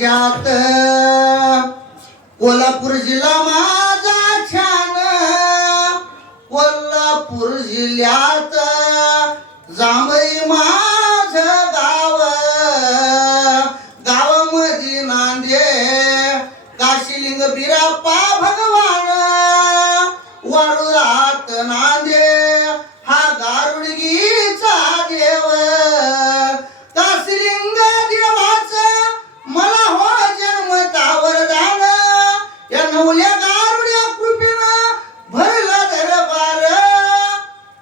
राज्यात कोल्हापूर जिल्हा माझा छान. कोल्हापूर जिल्ह्यात जांभई माझ गाव. गावामध्ये नांदे काशीलिंग बिराप्पा भगवान. वरुळात या गारुड्या कृपेनं भरला दरबार.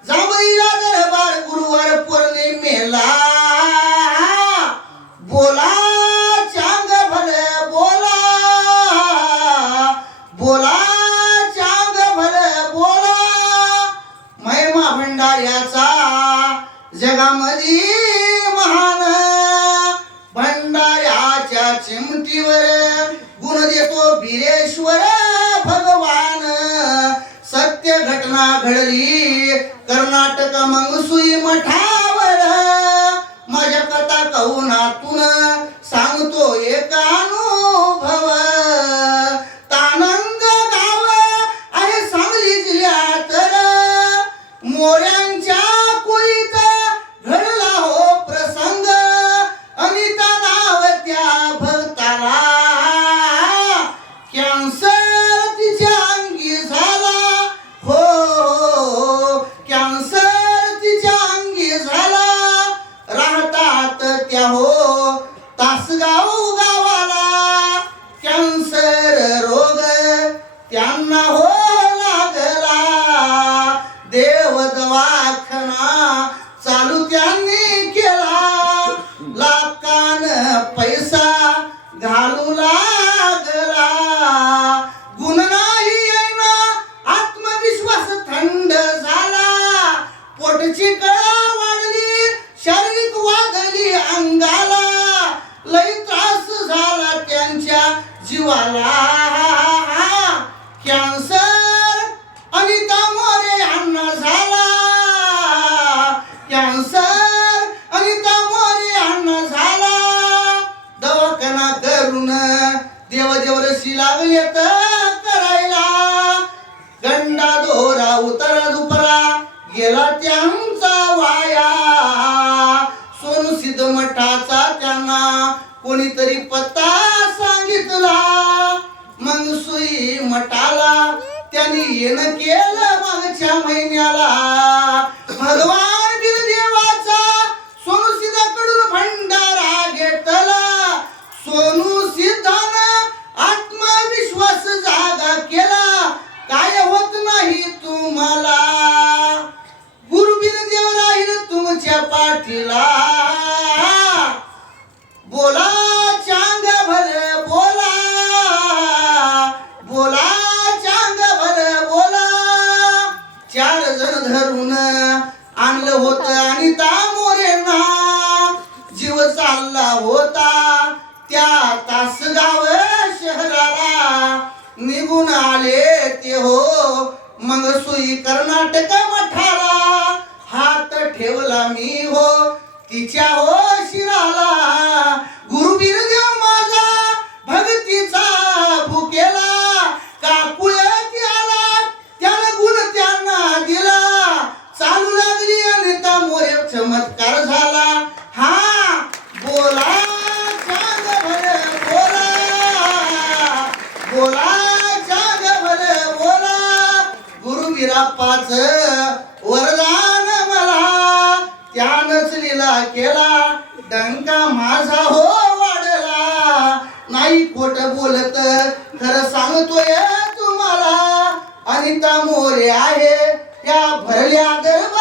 जांभईला दरबार गुरुवार पौर्णिमेला. बोला चांग भल बोला. बोला चांग भल बोला. महिमा भंडाऱ्याचा जगामध्ये महान भंडाऱ्याच्या चिमटीवर येतो बिरेश्वर भगवान। सत्य घटना घडली कर्नाटक मंगसुई मठावर। माझ्या कथा कौनातून सांगतो एक अनुभव तानंद गाव आहे सांगली जिल्ह्यात मोरे देवरशी करायला. गंडा दोरा उतर दुपरा गेला त्यांचा वाया. सोनू सिद्ध मठाचा त्यांना कोणीतरी पत्ता सांगितला. मग सुई मठाला त्यांनी येणं केलं मागच्या महिन्याला. पाठीला बोला चांग भल बोला. बोला चांग भल बोला. चार जण धरून आणलं होत आणि तामोरेना जीव चालला होता. त्या तासगाव शहराला निघून आले ते हो. मग सुई कर्नाटक मठाला ठेवला मी हो तिच्या हो शिराला गुरु देव माझा भक्तीचा भुकेला काकुळ आला त्यानं गुण त्यांना दिला. चालू लागली अनिता मोरे चमत्कार झाला. हा बोला चांग भर बोला. बोला चांग भर बोला. गुरुवीराप्पाच वरदान मला रचलेला केला. डंका माझा हो वाढला. नाही खोट बोलत खरं सांगतोय तुम्हाला. अनिता मोरे आहे या भरल्या गर्भ